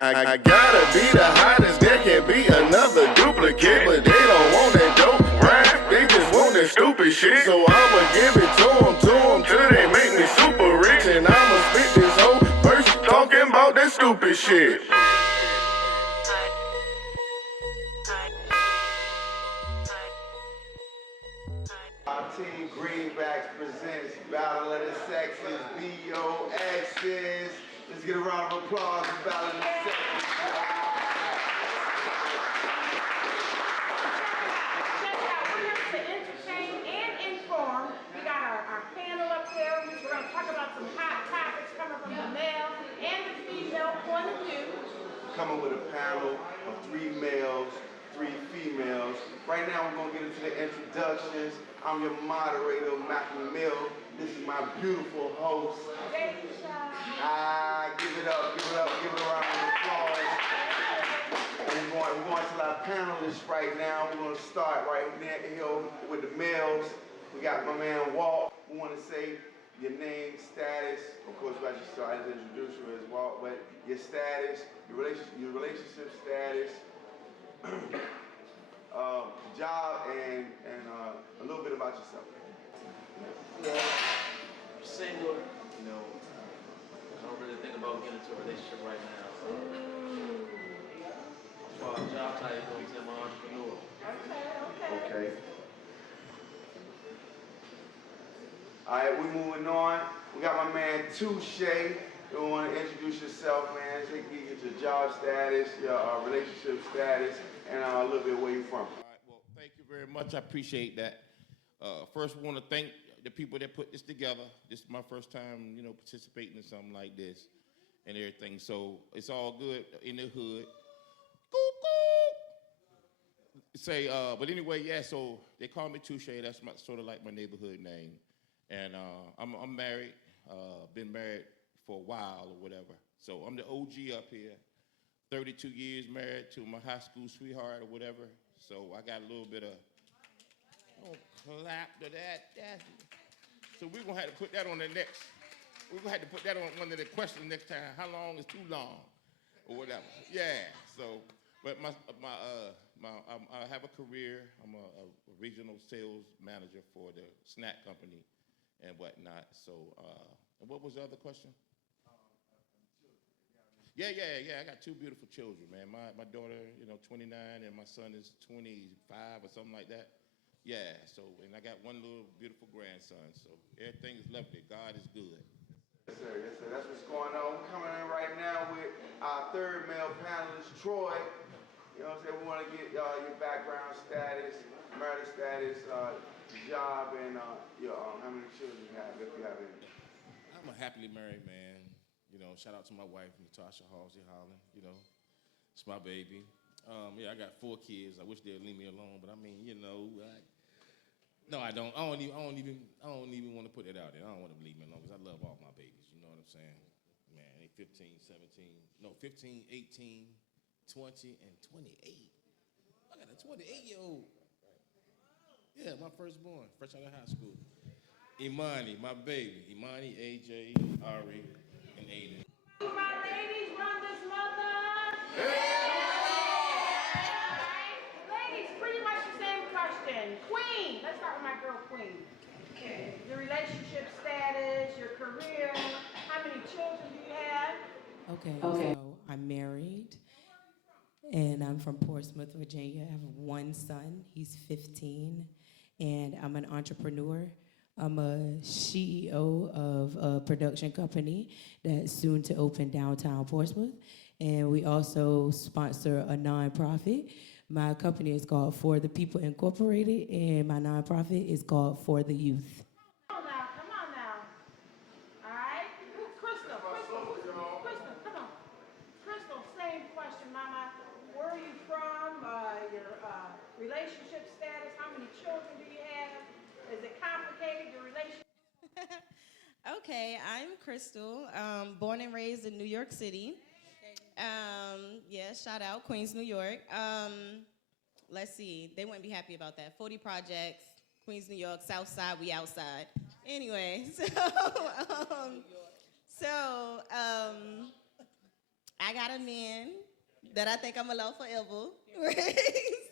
I gotta be the hottest, there can't be another duplicate. But they don't want that dope, right? They just want that stupid shit. So I'ma give it to them till they make me super rich. And I'ma spit this whole verse talking about that stupid shit. Our team Greenbacks presents Battle of the Sexes, BOXs. Let's get a round of applause for Battle of the Sexes. Check it out. We're here to entertain and inform. We got our panel up there. We're going to talk about some hot topics coming from the male and the female point of view. Coming with a panel of 3 males, 3 females. Right now we're going to get into the introductions. I'm your moderator, Malcolm Mill. This is my beautiful host. Give it up, give it a round of applause. And we're going to our panelists right now. We're going to start right here with the males. We got my man Walt. We want to say your name, status. Of course, I just started to introduce you as Walt, but your status, your relationship status, job, and a little bit about yourself. Yeah. I'm single, I don't really think about getting into a relationship right now. So, as far as job title goes, I'm an entrepreneur. Okay. All right, we're moving on. We got my man Touche. You want to introduce yourself, man? So you can get your job status, your relationship status, and a little bit where you're from. All right, well, thank you very much. I appreciate that. First, I want to thank the people that put this together. This is my first time, participating in something like this and everything. So it's all good in the hood. But anyway, yeah. So they call me Touche. That's sort of like my neighborhood name. And I'm married. Been married for a while or whatever. So I'm the OG up here. 32 years married to my high school sweetheart or whatever. So I got a little bit of clap to that. So we're gonna have to put that on the next. We're gonna have to put that on one of the questions next time. How long is too long, or whatever? Yeah. So, but I have a career. I'm a regional sales manager for the snack company and whatnot. So, and what was the other question? Yeah. I got 2 beautiful children, man. My daughter, 29, and my son is 25 or something like that. Yeah, so, and I got one little beautiful grandson, so everything is lovely. God is good. Yes, sir. That's what's going on. We're coming in right now with our 3rd male panelist, Troy. You know what I'm saying? We want to get your background status, marital status, job, and how many children you have, if you have any. I'm a happily married man. Shout out to my wife, Natasha Halsey Holland. It's my baby. I got 4 kids. I wish they'd leave me alone, but I mean, no, I don't. I don't even want to put that out there. I don't want them to leave me alone because I love all my babies. You know what I'm saying? Man, they 15, 18, 20, and 28. I got a 28-year-old. Yeah, my firstborn, fresh out of high school. Imani, my baby. Imani, AJ, Ari, and Aiden. My ladies run this mother. Ladies, pretty much the same question. Queen, let's start with my girl Queen. Okay. Your relationship status, your career, how many children do you have? Okay. So I'm married, and I'm from Portsmouth, Virginia. I have 1 son. He's 15, and I'm an entrepreneur. I'm a CEO of a production company that's soon to open downtown Portsmouth, and we also sponsor a nonprofit. My company is called For the People Incorporated, and my nonprofit is called For the Youth. Come on now. All right? Crystal, come on. Crystal, same question, Mama. Where are you from? Your relationship status? How many children do you have? Is it complicated, your relationship? Okay, I'm Crystal, born and raised in New York City. Shout out, Queens, New York. Let's see, they wouldn't be happy about that. 40 Projects, Queens, New York, South Side, we outside. Anyway, so I got got a man that I think I'm gonna love forever. Right?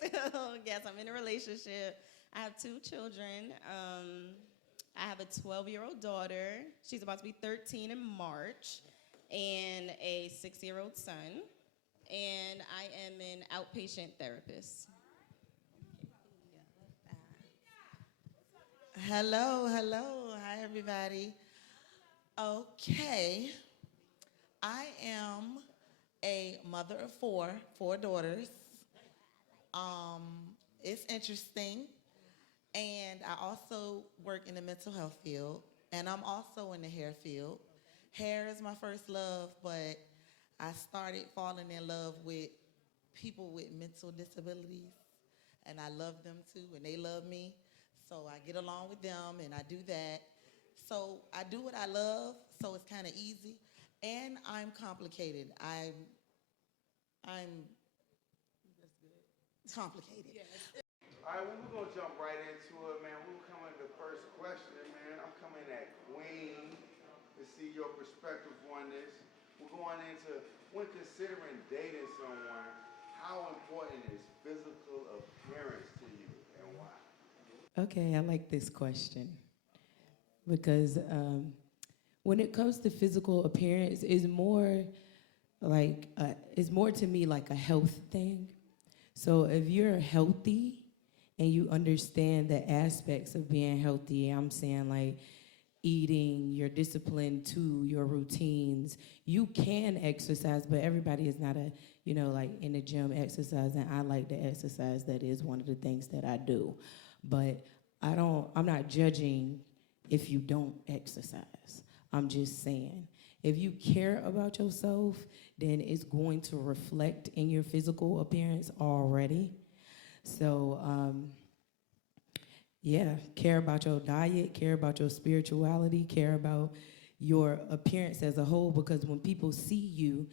So yes, I'm in a relationship. I have 2 children. I have a 12-year-old daughter. She's about to be 13 in March, and a 6-year-old son. And I am an outpatient therapist. Hello, hello. Hi, everybody. Okay. I am a mother of 4 daughters. It's interesting. And I also work in the mental health field, and I'm also in the hair field. Hair is my first love, but I started falling in love with people with mental disabilities, and I love them too, and they love me. So I get along with them, and I do that. So I do what I love, so it's kind of easy. And I'm complicated. I'm complicated. All right, well, we're gonna jump right into it, man. We're coming to the first question, man. I'm coming at Queen to see your perspective on this. We're going into when considering dating someone, how important is physical appearance to you and why? Okay, I like this question because when it comes to physical appearance, it's more to me like a health thing. So if you're healthy and you understand the aspects of being healthy, I'm saying like eating, your discipline to your routines, you can exercise, but everybody is not like in the gym exercising. I like to exercise. That is one of the things that I do. But I'm not judging if you don't exercise. I'm just saying, if you care about yourself, then it's going to reflect in your physical appearance already. So, care about your diet, care about your spirituality, care about your appearance as a whole, because when people see you,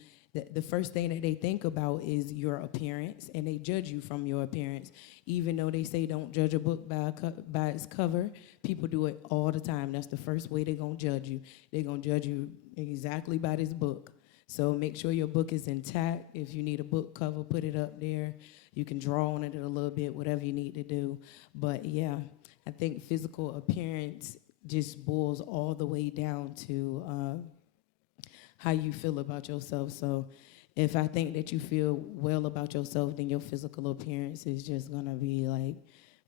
the first thing that they think about is your appearance, and they judge you from your appearance. Even though they say don't judge a book by its cover, people do it all the time. That's the first way they're going to judge you. They're going to judge you exactly by this book. So make sure your book is intact. If you need a book cover, put it up there. You can draw on it a little bit, whatever you need to do. But yeah, I think physical appearance just boils all the way down to how you feel about yourself. So if I think that you feel well about yourself, then your physical appearance is just gonna be like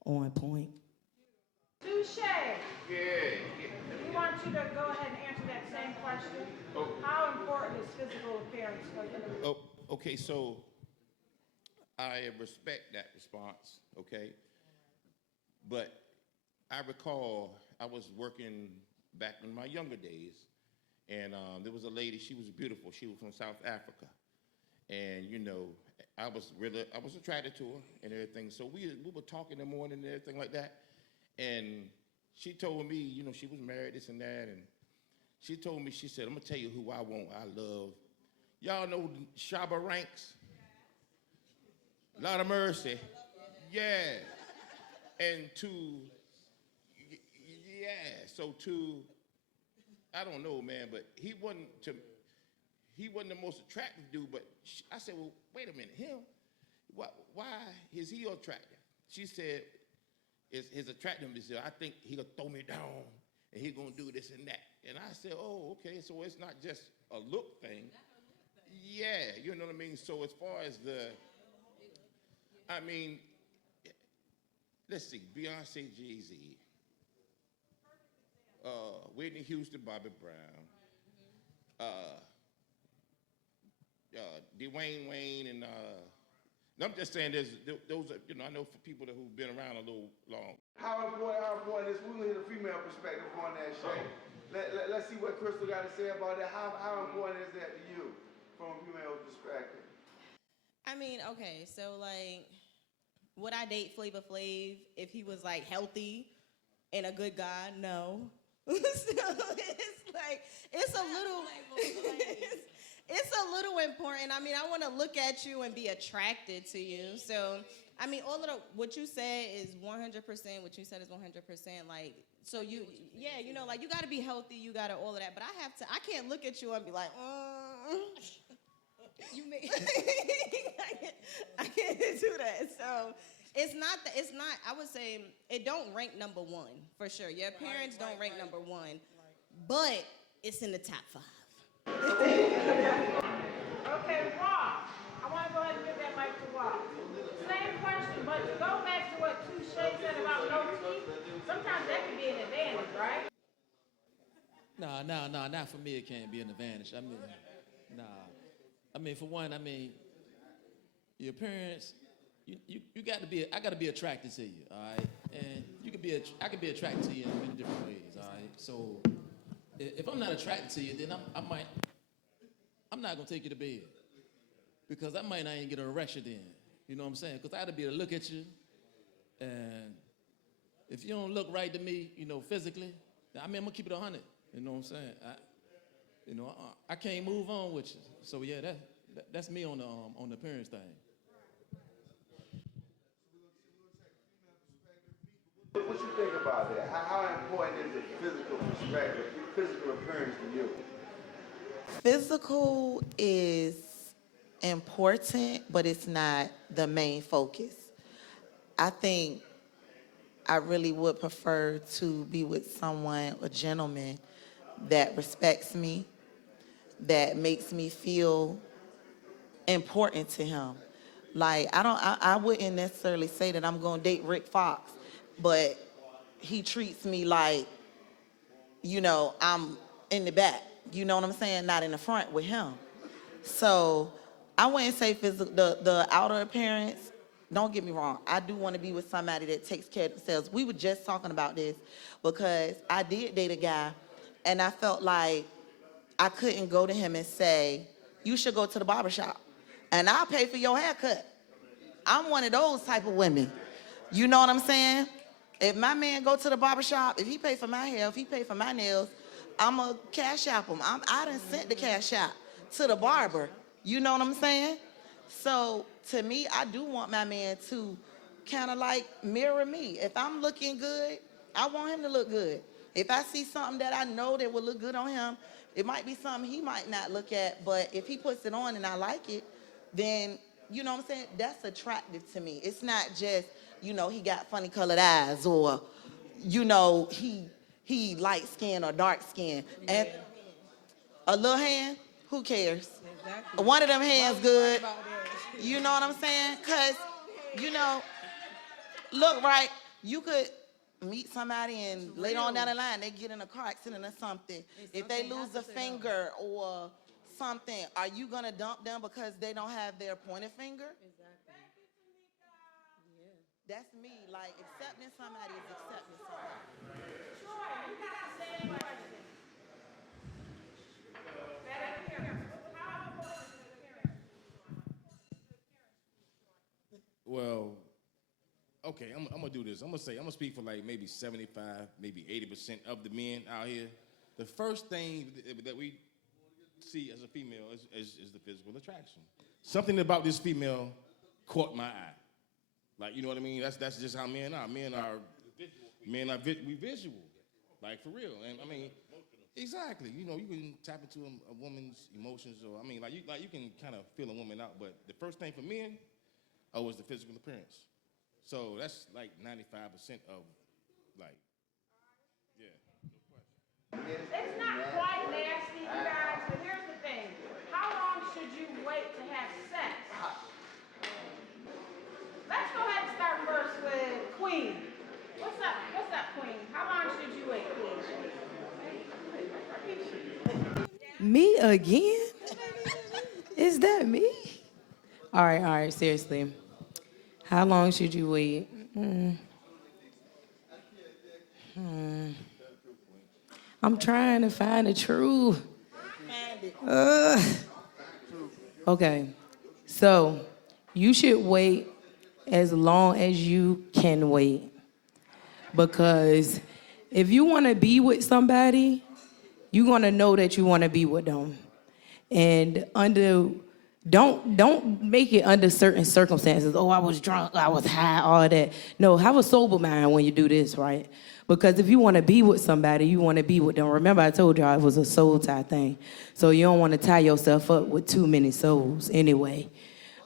on point. Touche. Yeah. We want you to go ahead and answer that same question. Oh. How important is physical appearance for you? Oh, okay, so I respect that response, okay? But I recall I was working back in my younger days, and there was a lady, she was beautiful. She was from South Africa. And, I was attracted to her and everything. So we were talking in the morning and everything like that. And she told me, she was married, this and that. And she told me, she said, I'm going to tell you who I want, I love. Y'all know Shabba Ranks? Lot of Mercy. Yeah. And I don't know, man, but he wasn't the most attractive dude, but I said, well, wait a minute, him? Why is he attractive? She said, his attractiveness is, I think he'll throw me down, and he's going to do this and that. And I said, oh, okay, so it's not just a look thing. Yeah, you know what I mean? So as far as let's see, Beyonce, Jay-Z, Whitney Houston, Bobby Brown, Dwayne Wayne, and I'm just saying those are, I know for people who've been around a little long. How important is, we're gonna hit a female perspective on that, Shay. Let's see what Crystal got to say about that. How important is that to you from a female perspective? Okay, so would I date Flavor Flav if he was healthy and a good guy? No. So it's a little important. I want to look at you and be attracted to you. So, all of what you said is 100%. What you said is 100%. So you got to be healthy. You got to all of that. But I can't look at you and be like, you may. So it's not, I would say it don't rank number one, for sure. Your parents don't rank number one, but it's in the top 5. Okay, Rob. I want to go ahead and give that mic to Rob. Same question, but to go back to what Touche said about no teeth, sometimes that can be an advantage, right? No, not for me. It can't be an advantage. I mean, nah. I mean, for one, your parents, you got to be. I got to be attracted to you, all right? And I could be attracted to you in many different ways, all right? So if I'm not attracted to you, then I'm not gonna take you to bed because I might not even get an erection then. You know what I'm saying? Because I got to be able to look at you, and if you don't look right to me, physically, I'm gonna keep it 100. You know what I'm saying? I can't move on with you. So yeah, that's me on the appearance thing. What you think about that? How important is the physical perspective, physical appearance to you? Physical is important, but it's not the main focus. I think I really would prefer to be with someone, a gentleman, that respects me, that makes me feel important to him. Like, I wouldn't necessarily say that I'm gonna date Rick Fox, but he treats me like, I'm in the back. You know what I'm saying? Not in the front with him. So I wouldn't say physical, the outer appearance. Don't get me wrong. I do want to be with somebody that takes care of themselves. We were just talking about this because I did date a guy, and I felt like I couldn't go to him and say, you should go to the barbershop, and I'll pay for your haircut. I'm one of those type of women. You know what I'm saying? If my man go to the barbershop, if he pay for my hair, if he pay for my nails, I'm going to cash out him. I done sent the cash out to the barber. You know what I'm saying? So to me, I do want my man to kind of like mirror me. If I'm looking good, I want him to look good. If I see something that I know that will look good on him, it might be something he might not look at, but if he puts it on and I like it, then, you know what I'm saying, that's attractive to me. It's not just, he got funny colored eyes or, he light skin or dark skin. And a little hand, who cares? Exactly. One of them hands good. You know what I'm saying? Because, look right, you could meet somebody and later on down the line, they get in a car accident or something. If they lose a finger or something, are you going to dump them because they don't have their pointer finger? Exactly. Yeah. That's me. Like, accepting somebody is accepting somebody. Troy, you got the same question. That appearance. How important is the appearance? Well, okay, I'm gonna do this. I'm gonna speak for like maybe 75, maybe 80% of the men out here. The first thing that we see as a female is the physical attraction. Something about this female caught my eye. Like, you know what I mean? That's just how men are. We visual. Like, for real. And I mean, exactly. You can tap into a woman's emotions, or you can kind of feel a woman out. But the first thing for men was the physical appearance. So that's like 95% of, like, yeah. It's not quite nasty, you guys, but here's the thing. How long should you wait to have sex? Let's go ahead and start first with Queen. What's up, Queen? How long should you wait, Queen? Me again? Is that me? All right, seriously. How long should you wait? I'm trying to find the truth. Okay, so you should wait as long as you can wait. Because if you want to be with somebody, you're going to know that you want to be with them. And don't make it under certain circumstances. Oh, I was drunk, I was high, all that. No, have a sober mind when you do this, right? Because if you want to be with somebody, you want to be with them. Remember, I told y'all it was a soul tie thing. So you don't want to tie yourself up with too many souls anyway.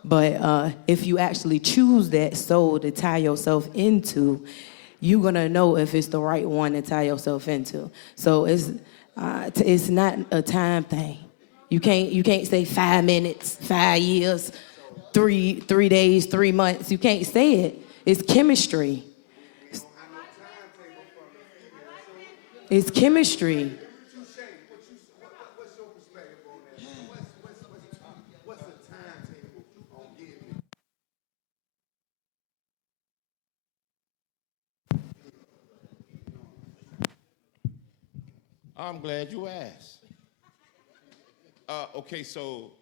But if you actually choose that soul to tie yourself into, you're gonna know if it's the right one to tie yourself into. So it's not a time thing. You can't say 5 minutes, 5 years, 3 days, 3 months. You can't say it. It's chemistry. It's chemistry. What's your perspective on that? What's the timetable on getting it? I'm glad you asked. Okay, so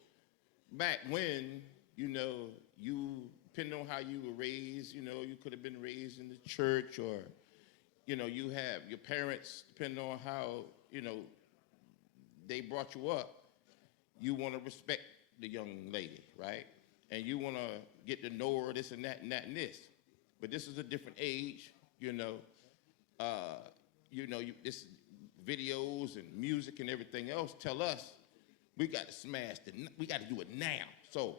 back when, you depending on how you were raised, you could have been raised in the church, or, you have your parents, depending on how, they brought you up, you want to respect the young lady, right? And you want to get to know her, this and that and that and this. But this is a different age, this videos and music and everything else tell us we got to smash we got to do it now. So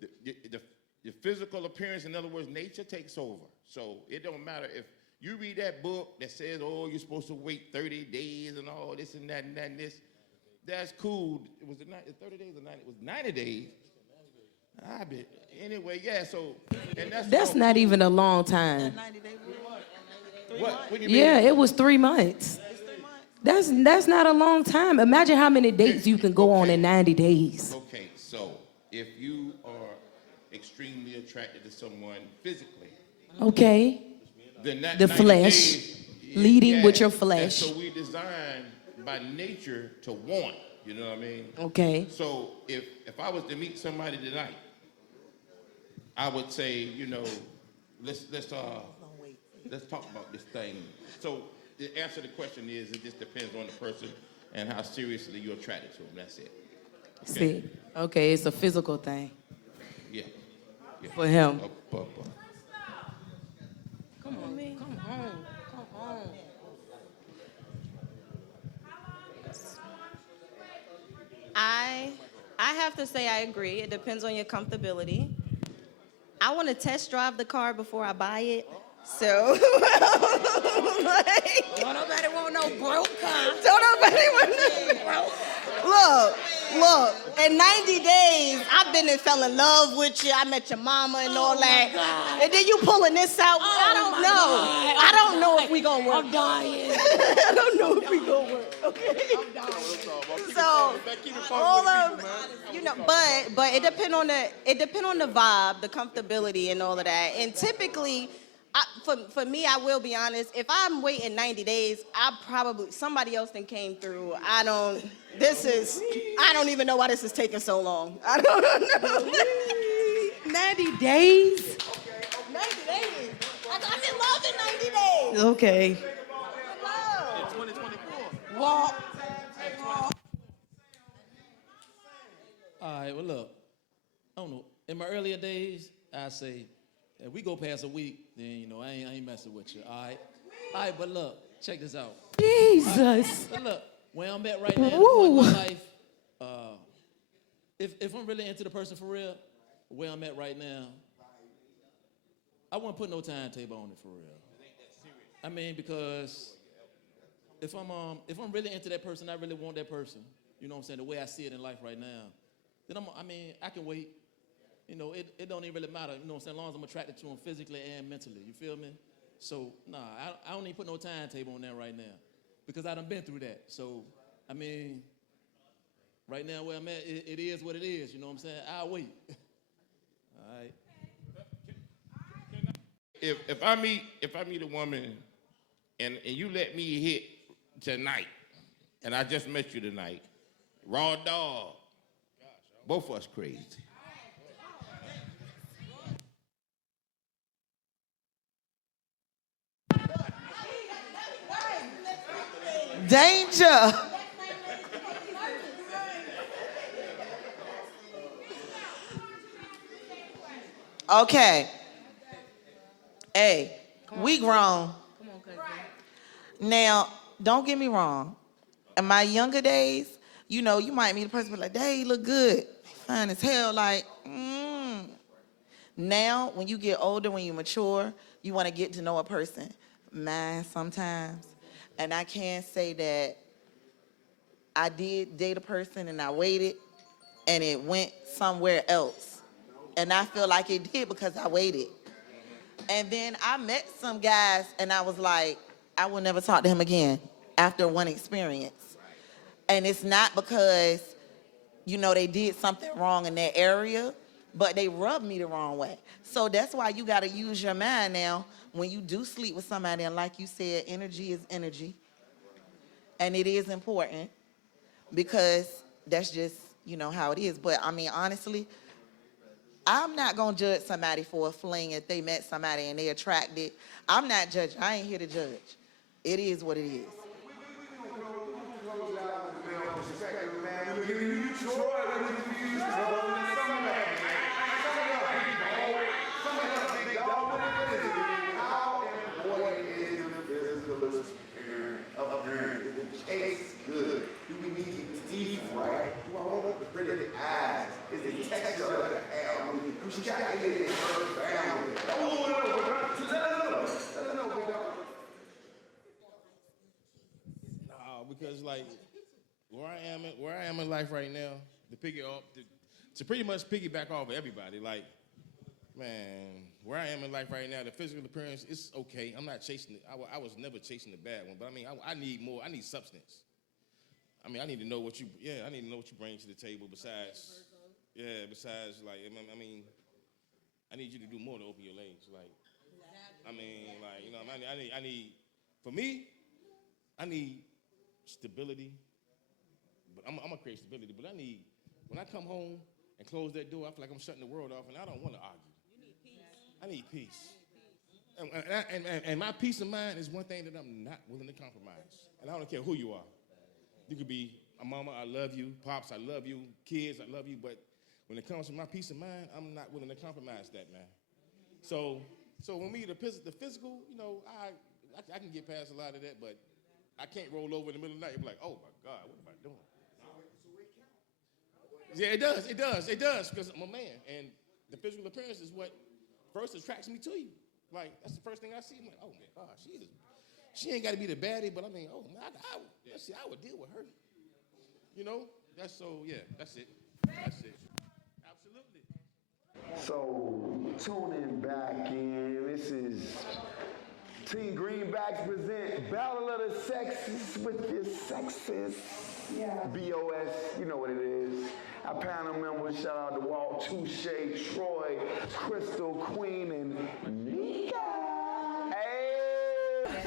the physical appearance, in other words, nature takes over. So it don't matter if you read that book that says, oh, you're supposed to wait 30 days and all this and that and that and this. That's cool. It was 30 days or 90? It was 90 days. Anyway, yeah, so, and That's not even a long time. 90 days. what do you mean? Yeah, it was 3 months. That's not a long time. Imagine how many dates you can go on in 90 days. Okay, so if you are extremely attracted to someone physically, Okay. then that The 90 flesh, days, leading with your and flesh. so we designed by nature to want, you know what I mean? Okay. So if I was to meet somebody tonight, I would say, let's talk about this thing. So the answer to the question is, it just depends on the person and how seriously you're attracted to them. That's it. See, okay, it's a physical thing Yeah. for him. Come on, man. Come on. I have to say I agree. It depends on your comfortability. I want to test drive the car before I buy it. So, Don't nobody want no broke car. don't nobody want to. Look, in 90 days, I've been and fell in love with you. I met your mama and all that. And then you pulling this out. I don't know. I don't know if we gonna work. I'm dying. I don't know if we gonna work. Okay. So, all of, but it depend on the vibe, the comfortability, and all of that. And typically, for me, I will be honest. If I'm waiting 90 days, somebody else then came through. I don't even know why this is taking so long. I don't know. 90 days? 90 days. I'm in love in 90 days. Okay. In love. 2024. Walk. All right, well, look, I don't know. In my earlier days, I say, if we go past a week, then, I ain't messing with you, all right? All right, but look, check this out. Jesus. But look, where I'm at right now Woo. in my life, if I'm really into the person for real, where I'm at right now, I wouldn't put no timetable on it for real. I mean, because if I'm really into that person, I really want that person, you know what I'm saying, the way I see it in life right now, then I can wait. It don't even really matter, you know what I'm saying, as long as I'm attracted to him physically and mentally, you feel me? So, nah, I don't even put no timetable on that right now because I done been through that. So, right now where I'm at, it is what it is, you know what I'm saying? I'll wait. All right. If I meet a woman and you let me hit tonight, and I just met you tonight, raw dog, both of us crazy. Danger. Okay. Hey, we grown. Now, don't get me wrong. In my younger days, you might meet a person like, "Hey, you look good." Fine as hell, like, Now, when you get older, when you mature, you want to get to know a person. Man, sometimes. And I can say that I did date a person and I waited and it went somewhere else. And I feel like it did because I waited. And then I met some guys and I was like, I will never talk to him again after one experience. And it's not because, you know, they did something wrong in that area, but they rubbed me the wrong way. So that's why you got to use your mind now when you do sleep with somebody. And like you said, energy is energy. And it is important because that's just, you know, how it is. But I mean, honestly, I'm not going to judge somebody for a fling if they met somebody and they attracted. I'm not judging. I ain't here to judge. It is what it is. Tastes good. Do we need teeth right? Do I want the pretty eyes? Is the texture of the hair? She got it in her family. Because like where I am in life right now, to pretty much piggyback off of everybody, like, man, where I am in life right now, the physical appearance, it's okay. I'm not chasing it. I was never chasing the bad one, but I mean, I need more. I need substance. I mean, I need to know what you bring to the table besides like, I mean, I need you to do more to open your legs. Like, I mean, like, you know, I need, for me, I need stability. But I'm gonna create stability, but I need, when I come home and close that door, I feel like I'm shutting the world off, and I don't want to argue. You need peace. I need peace. And my peace of mind is one thing that I'm not willing to compromise. And I don't care who you are. You could be a mama, I love you, pops, I love you, kids, I love you, but when it comes to my peace of mind, I'm not willing to compromise that, man. So when we the physical, you know, I can get past a lot of that, but I can't roll over in the middle of the night and be like, oh my God, what am I doing? Yeah, it does, because I'm a man, and the physical appearance is what first attracts me to you. Like, that's the first thing I see. I'm like, oh my God, she ain't got to be the baddie, but I mean, oh man, I would deal with her. You know, that's it. That's it. Absolutely. So, tuning back in, this is Team Greenbacks present Battle of the Sexes with your sexes. Yeah. BOS, you know what it is. Our panel members, shout out to Walt, Touche, Troy, Crystal, Queen, and Nika. Hey!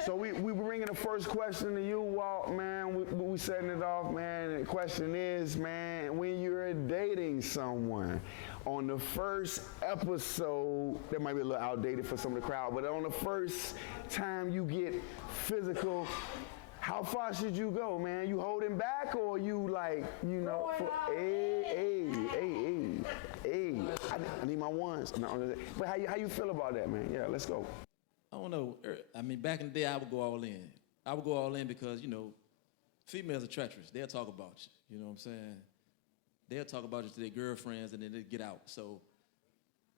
So we bringing the first question to you, Walt, man. We setting it off, man. The question is, man, when you're dating someone, on the first episode, that might be a little outdated for some of the crowd, but on the first time you get physical, how far should you go, man? You holding back, or you like, you know, I need my ones. But how you feel about that, man? Yeah, let's go. I don't know. I mean, back in the day, I would go all in. I would go all in because, you know, females are treacherous. They'll talk about you. You know what I'm saying? They'll talk about you to their girlfriends, and then they get out. So,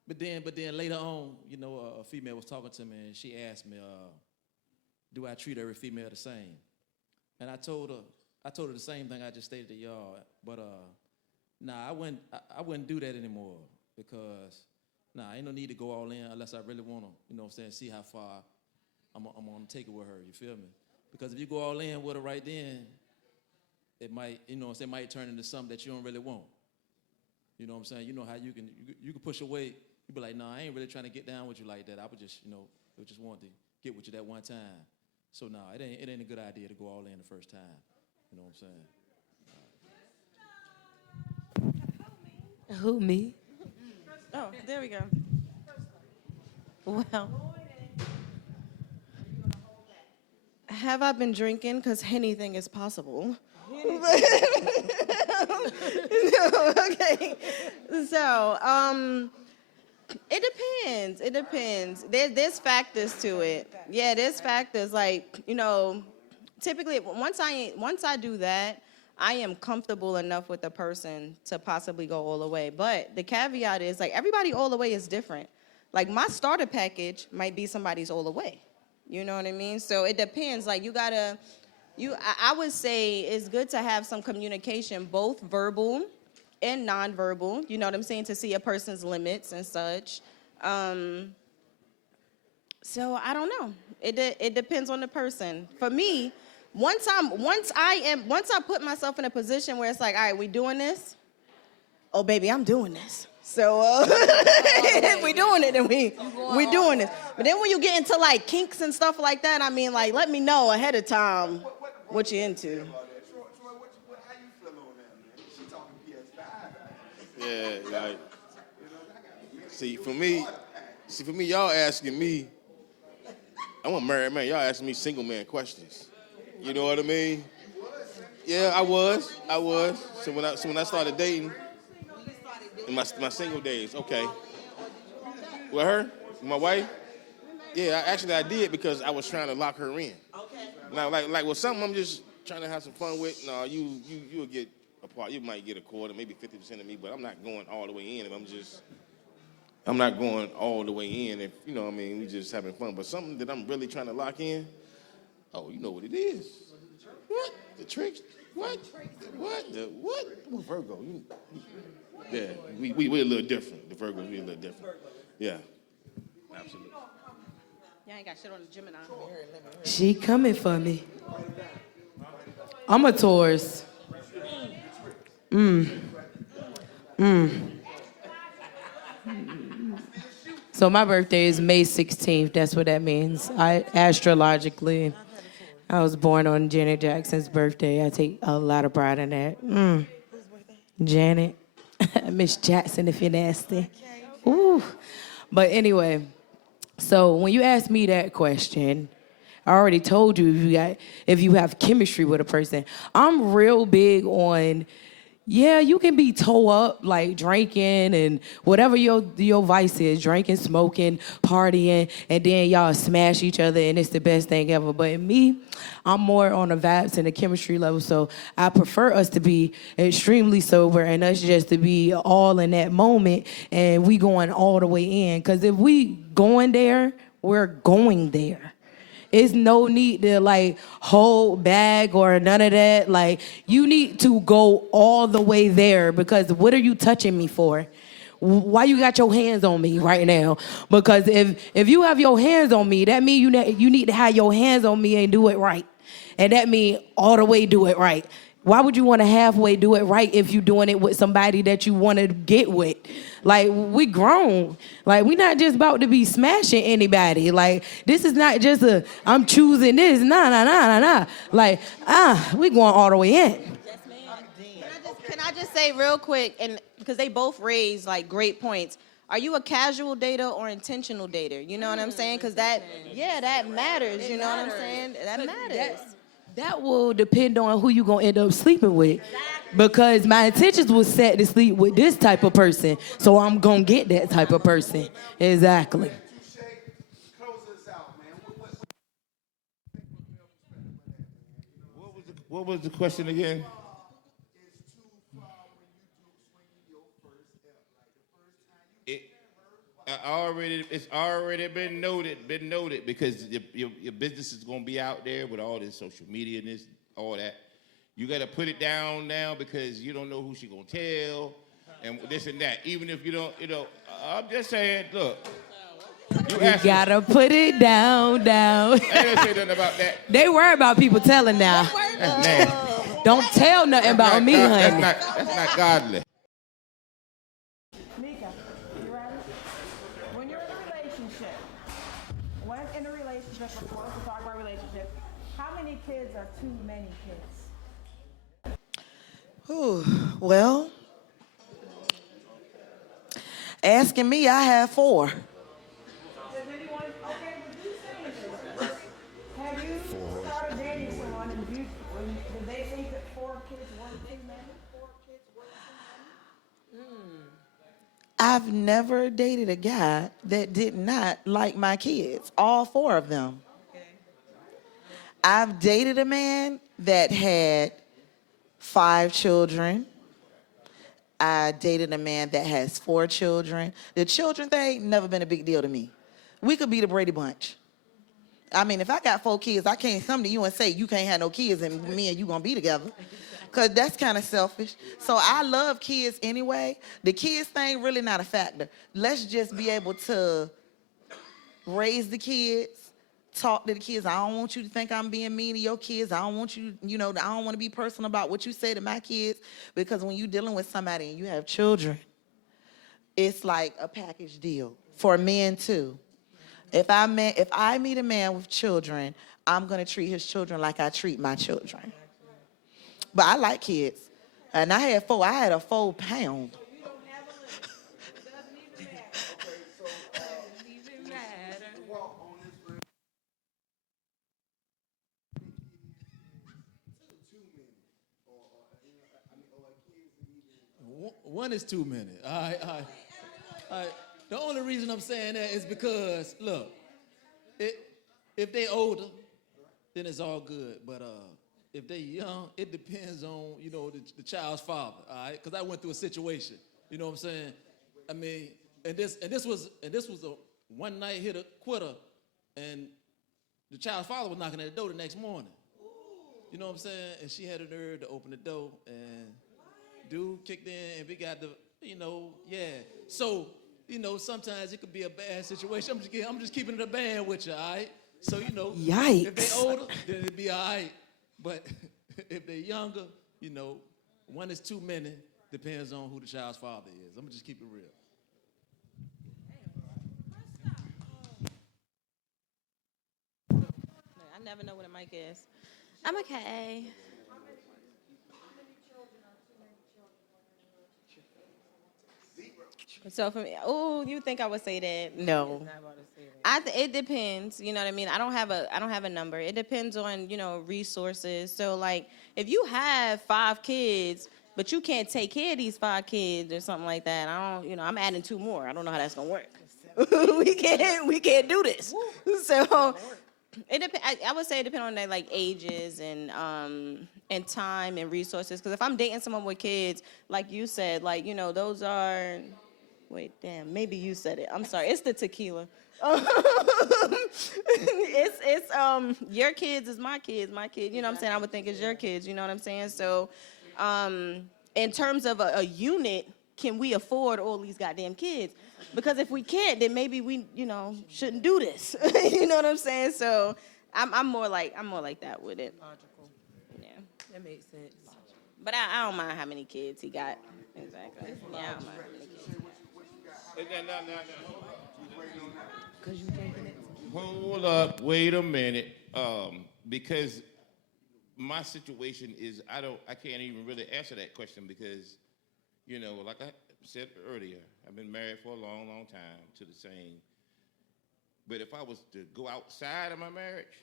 but then later on, you know, a female was talking to me, and she asked me, do I treat every female the same? And I told her the same thing I just stated to y'all. But nah, I wouldn't do that anymore, because ain't no need to go all in unless I really want to, you know what I'm saying, see how far I'm gonna take it with her. You feel me? Because if you go all in with her right then, it might, you know what I'm saying, might turn into something that you don't really want. You know what I'm saying? You know how you can push away. You be like, I ain't really trying to get down with you like that. I would just, you know, just want to get with you that one time. So it ain't a good idea to go all in the first time. You know what I'm saying? Who, me? Oh, there we go. Well, have I been drinking? Because anything is possible. Okay. So, it depends. It depends. There's factors to it. Yeah, there's factors. Like, you know, typically once I do that, I am comfortable enough with the person to possibly go all the way. But the caveat is, like, everybody all the way is different. Like my starter package might be somebody's all the way. You know what I mean? So it depends. Like I would say it's good to have some communication, both verbal and nonverbal. You know what I'm saying? To see a person's limits and such. So I don't know. It depends on the person. For me, once I put myself in a position where it's like, all right, we doing this. Oh, baby, I'm doing this. So if we doing it, then we doing this. But then when you get into like kinks and stuff like that, I mean, like, let me know ahead of time what you're into. Troy, how you feel on that, man? She talking PS5. Yeah, like, see, for me, y'all asking me, I'm a married man, y'all asking me single man questions. You know what I mean? Yeah, I was. So when I started dating, in my single days, okay. With her, my wife? Yeah, I did because I was trying to lock her in. Now, like with something I'm just trying to have some fun with, no, you'll get a part. You might get a quarter, maybe 50% of me, but I'm not going all the way in. I'm not going all the way in if, you know what I mean, we just having fun. But something that I'm really trying to lock in, oh, you know what it is. What? The tricks? What? What? The what? Well, Virgo. Yeah, we're a little different. The Virgos, we're a little different. Yeah, absolutely. Y'all ain't got shit on the Gemini. She coming for me. I'm a Taurus. So my birthday is May 16th. That's what that means. Astrologically, I was born on Janet Jackson's birthday. I take a lot of pride in that. Janet. Miss Jackson, if you're nasty. Ooh. But anyway, so when you asked me that question, I already told you if you have chemistry with a person. I'm real big on, yeah, you can be toe up, like drinking and whatever your vice is, drinking, smoking, partying, and then y'all smash each other and it's the best thing ever. But me, I'm more on the vibes and the chemistry level, so I prefer us to be extremely sober and us just to be all in that moment and we going all the way in. Because if we going there, we're going there. It's no need to like hold back or none of that. Like you need to go all the way there because what are you touching me for? Why you got your hands on me right now? Because if you have your hands on me, that means you need to have your hands on me and do it right. And that means all the way do it right. Why would you want to halfway do it right if you're doing it with somebody that you want to get with? Like, we grown. Like, we not just about to be smashing anybody. Like, this is not just I'm choosing this. Nah. Like, we going all the way in. Yes, ma'am. Can I just say real quick, and because they both raised, like, great points. Are you a casual dater or intentional dater? You know what I'm saying? Because that matters. You know what I'm saying? That matters. That will depend on who you gonna end up sleeping with. Because my intentions was set to sleep with this type of person. So I'm gonna get that type of person. Exactly. Close us out, man. What was the question again? It's already been noted because your business is gonna be out there with all this social media and this, all that. You gotta put it down now because you don't know who she gonna tell and this and that. Even if you don't, I'm just saying, look. You gotta put it down. I ain't gonna say nothing about that. They worry about people telling now. That's nasty. Don't tell nothing about me, honey. That's not godly. Mika, you ready? When you're in a relationship, before we talk about relationship, how many kids are too many kids? Well, asking me, I have 4. Does anyone, okay, but you saying this. Have you started dating someone and did they think that 4 kids weren't too many? 4 kids weren't too many? I've never dated a guy that did not like my kids, all 4 of them. Okay. I've dated a man that had 5 children. I dated a man that has 4 children. The children thing never been a big deal to me. We could be the Brady Bunch. I mean, if I got 4 kids, I can't come to you and say you can't have no kids and me and you gonna be together. Because that's kind of selfish. So I love kids anyway. The kids thing really not a factor. Let's just be able to raise the kids, talk to the kids. I don't want you to think I'm being mean to your kids. I don't want you, I don't want to be personal about what you say to my kids, because when you're dealing with somebody and you have children, it's like a package deal for men too. If I meet a man with children, I'm going to treat his children like I treat my children. But I like kids. And I had 4. I had a 4-pound. One is too many. All right. The only reason I'm saying that is because, look, if they older, then it's all good. But if they young, it depends on, the child's father, all right? Because I went through a situation, you know what I'm saying? I mean, and this was a one night hit a quitter, and the child's father was knocking at the door the next morning. You know what I'm saying? And she had a nerve to open the door, and dude kicked in, and we got the, yeah. So, sometimes it could be a bad situation. I'm just keeping it a band with you, all right? So, Yikes. If they older, then it'd be all right. But if they're younger, one is too many. Depends on who the child's father is. I'm going to just keep it real. I never know what a mic is. I'm okay. So for me, you think I would say that? No. It depends. You know what I mean? I don't have a number. It depends on, resources. So like if you have 5 kids, but you can't take care of these 5 kids or something like that, I'm adding 2 more. I don't know how that's gonna work. we can't do this. So it depends. I would say it depends on their like ages and time and resources. Because if I'm dating someone with kids, like you said, like those are. Wait, damn, maybe you said it. I'm sorry. It's the tequila. It's your kids is my kids. My kid, you know what I'm saying? I would think it's your kids, you know what I'm saying? So, in terms of a unit, can we afford all these goddamn kids? Because if we can't, then maybe we, shouldn't do this. You know what I'm saying? So, I'm more like that with it. Logical. Yeah. That makes sense. But I don't mind how many kids he got. Exactly. Yeah, I don't mind how many kids. No. Because you thinking it. Hold up, wait a minute. Because my situation is I can't even really answer that question because, like I said earlier, I've been married for a long, long time to the same. But if I was to go outside of my marriage,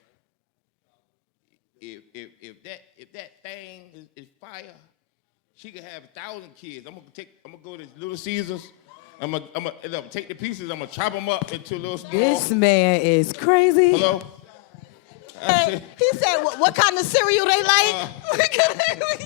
if that thing is fire, she could have 1,000 kids. I'm gonna go to Little Caesars. I'm gonna take the pieces. I'm gonna chop them up into little small. This man is crazy. Hello. He said, what kind of cereal they like?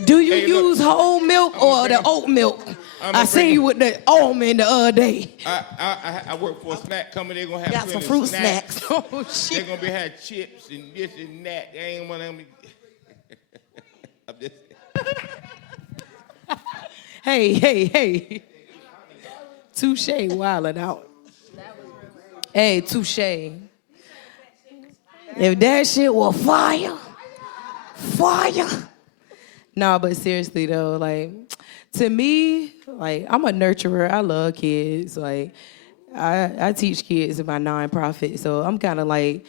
Do you use whole milk or the oat milk? I seen you with the almond the other day. I work for a snack company. They're gonna have Got some fruit snacks. Oh They're shit. gonna have chips and this and that. They ain't one of them. I'm just. Hey. Touche wildin' out. Hey, touche. If that shit was fire. Nah, but seriously though, like, to me, like, I'm a nurturer. I love kids. Like, I teach kids in my nonprofit, so I'm kind of like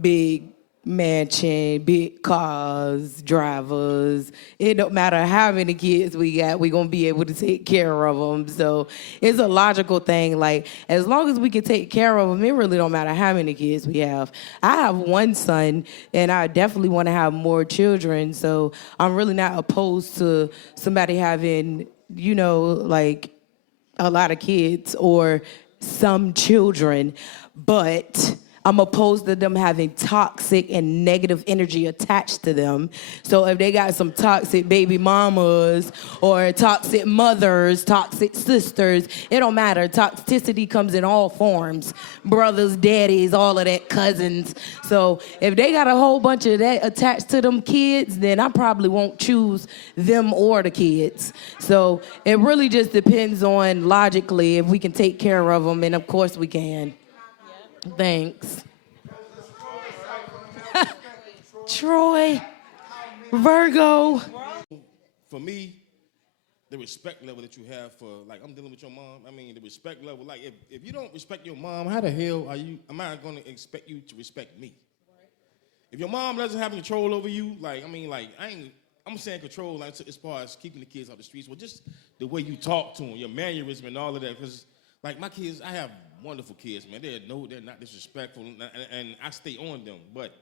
big mansion, big cars, drivers. It don't matter how many kids we got, we gonna be able to take care of them. So it's a logical thing. Like, as long as we can take care of them, it really don't matter how many kids we have. I have 1 son, and I definitely want to have more children. So I'm really not opposed to somebody having, like a lot of kids or some children. But I'm opposed to them having toxic and negative energy attached to them. So if they got some toxic baby mamas or toxic mothers, toxic sisters, it don't matter. Toxicity comes in all forms. Brothers, daddies, all of that, cousins. So if they got a whole bunch of that attached to them kids, then I probably won't choose them or the kids. So it really just depends on logically if we can take care of them, and of course we can. Thanks. Troy, Virgo. For me, the respect level that you have for, like, I'm dealing with your mom. I mean, the respect level, like, if you don't respect your mom, how the hell am I going to expect you to respect me? If your mom doesn't have control over you, like, I mean, like, I'm saying control, like, as far as keeping the kids off the streets, well, just the way you talk to them, your mannerism and all of that, because, like, my kids, I have wonderful kids, man. They're not disrespectful, and I stay on them. But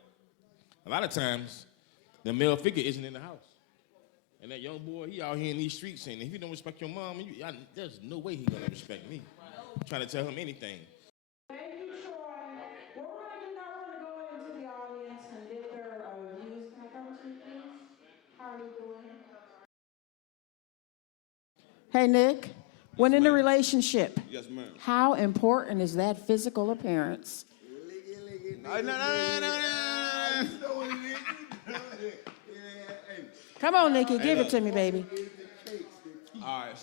a lot of times, the male figure isn't in the house. And that young boy, he out here in these streets, and if you don't respect your mom, there's no way he's going to respect me. I'm trying to tell him anything. Thank you, Troy. What we're going to do now, we're going to go into the audience and get their views. Can I come to you, please? How are you doing? Hey, Nick. When in a relationship, Yes, ma'am. how important is that physical appearance? No. Come on, Nikki, give it to me, baby. All right,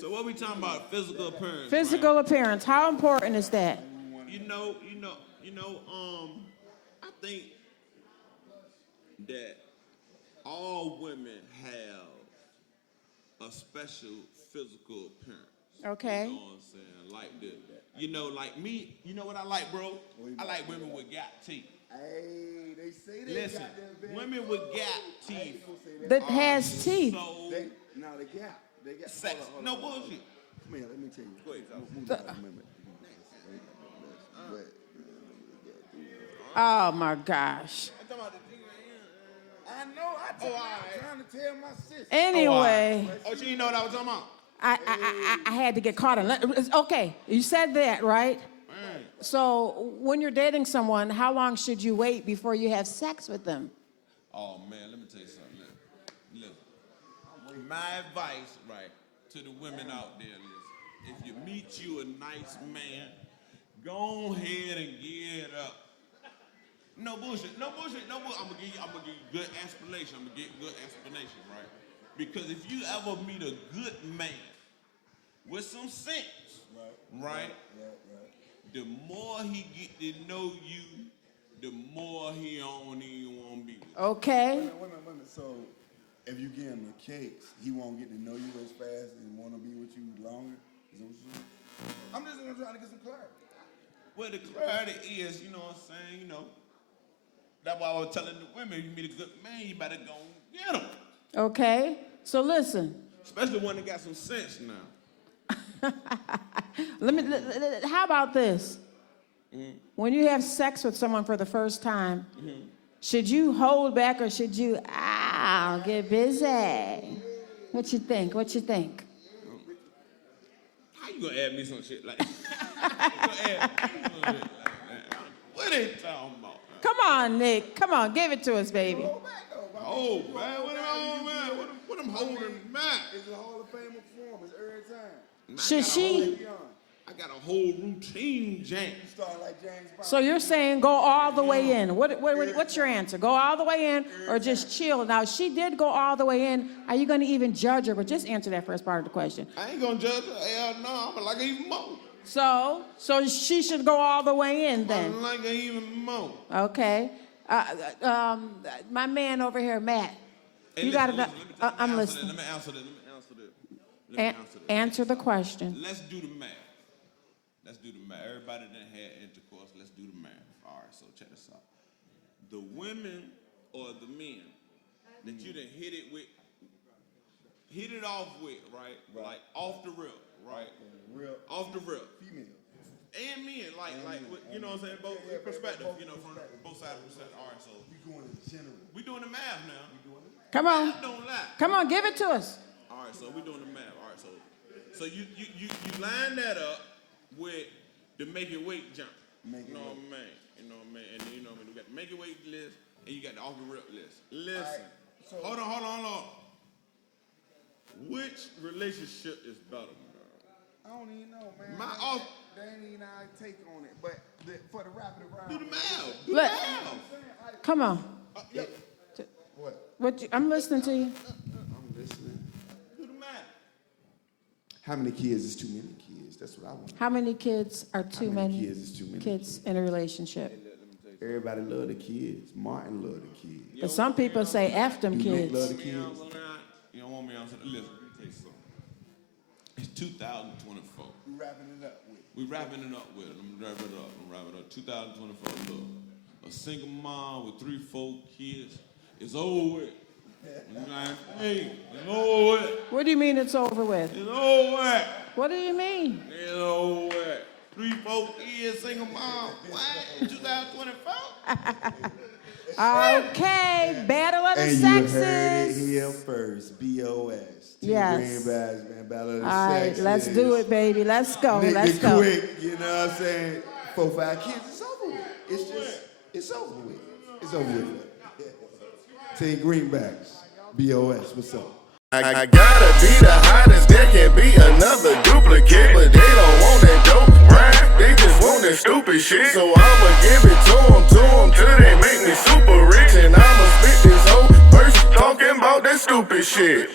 so what we talking about? Physical appearance. Physical appearance, how important is that? You know. I think that all women have a special physical appearance. Okay. You know what I'm saying? Like like me. You know what I like, bro? I like women with gap teeth. Hey, they say they Listen, women with gap teeth. That has teeth. So they gap. They got sex. No bullshit. Come here, let me tell you. Go ahead, Move that amendment. Oh my gosh. I know. I'm trying to tell my sister. Anyway, Oh, so you know what I was talking about? I had to get caught in. Okay, you said that, right? So when you're dating someone, how long should you wait before you have sex with them? Oh man, let me tell you something. Listen. My advice, right, to the women out there is, if you meet you a nice man, go ahead and get it up. No bullshit. I'm gonna give you good explanation. Right? Because if you ever meet a good man with some sense, right? The more he get to know you, the more he don't even want to be with you. Okay. Wait a minute. So, if you give him the cakes, he won't get to know you as fast and want to be with you longer? Is that what you're saying? I'm just trying to get some clarity. Well, the clarity is, you know what I'm saying, that's why I was telling the women, if you meet a good man, you better go and get him. Okay. So listen. Especially one that got some sense now. How about this? When you have sex with someone for the first time, should you hold back or should you, get busy? What you think? How you gonna add me some shit like what they talking about? Come on, Nick. Come on, give it to us, baby. Oh, man, what I'm holding back? It's a Hall of Fame performance every time. Should she? I got a whole routine, James. You start like James Brown. So you're saying go all the way in. What's your answer? Go all the way in or just chill? Now, she did go all the way in. Are you going to even judge her? But just answer that first part of the question. I ain't gonna judge her. Hell no, I'm gonna like her even more. So she should go all the way in then. I'm like her even more. Okay. My man over here, Matt. Hey, You listen, got to. I'm listening. Let me answer that. Answer the question. Let's do the math. Everybody that had intercourse, let's do the math. All right, so check this out. The women or the men that you done hit it off with, right? Like off the rip, right? Off the rip. Female. And men, you know what I'm saying? Both perspective, from both sides of the perspective. All right, so We going in general. we doing the math now. Come on. Math don't lie. Come on, give it to us. All right, so we doing the math. All right, so you line that up with the make your weight jump. You know what I mean? You know what I mean? And you know what I mean? We got the make it weight list and you got the off the rip list. Listen. Hold on. Which relationship is better, bro? I don't even know, man. My off. That ain't even our take on it. But for the rapid round. Do the math. Do Look. the math. Come on. Yeah. What? I'm listening to you. I'm listening. Do the math. How many kids is too many kids? That's what I want. How many kids are too How many many kids is too many kids in a relationship? Everybody love the kids. Martin love the kids. But some people say F them Do Nick love kids. the kids? You don't want me on. Listen, let me tell you something. It's 2024. We wrapping it up with. We wrapping it up with it. I'm wrapping it up. 2024. Look, a single mom with 3-4 kids is over with. You know what I'm saying? It's over with. What do you mean it's over with? It's over with. What do you mean? It's over with. 3-4 kids, single mom. What? 2024? Okay, Battle of the And you heard it Sexes. here first. BOS. Yes. Greenbacks, man. Battle of the All right, Sexes. let's do it, baby. Let's go. Nick Let's the go. Quick, you know what I'm saying? 4-5 kids, it's over with. It's just, it's over with. It's over with. Team Greenbacks. BOS, what's up? I gotta be the hottest, there can't be another duplicate, but they don't want that dope, right? They just want that stupid shit. So I'ma give it to them till they make me super rich, and I'ma spit this whole verse talking about that stupid shit.